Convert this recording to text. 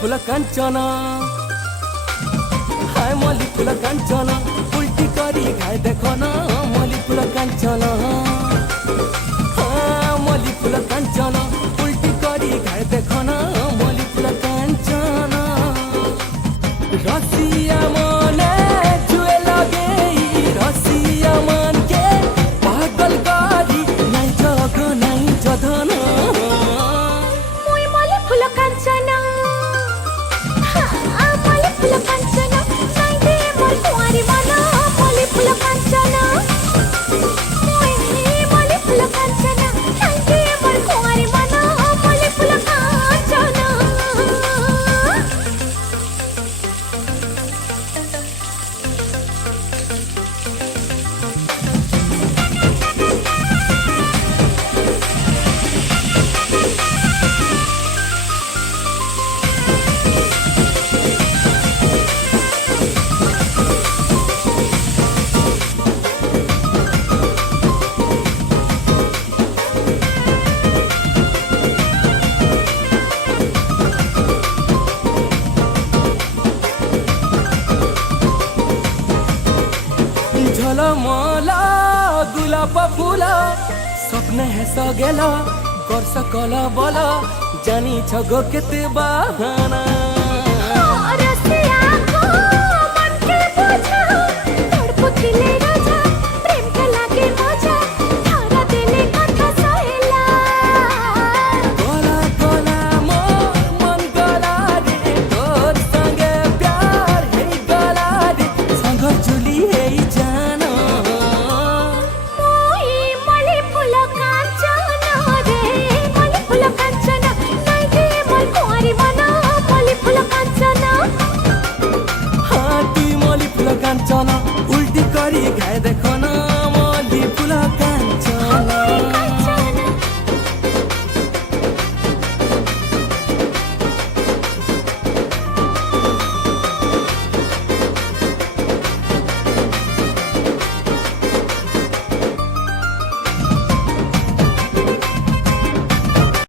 फूल कांचना हाय मल्ली फूल कांचना उल्टी करी खाए देखो ना मल्ली फूल कांचना मल्ली फूल कांचना उल्टी करी खाए देखो ना मल्ली फूल कांचना रसिया मने जुए लगे रसिया मन के पागल करी नहीं जग नहीं जधन मुई मल्ली फूल कांचना मल्ली फूल कांचना नहीं दे मोर कुंवारी मन मल्ली फूल कांचना मुई मल्ली फूल कांचना नहीं दे मोर कुंवारी मन मल्ली फूल कांचना झलमला गुलाब फूला स्वप्न है सगेला कर सकल बल जानी छगो केते बहाना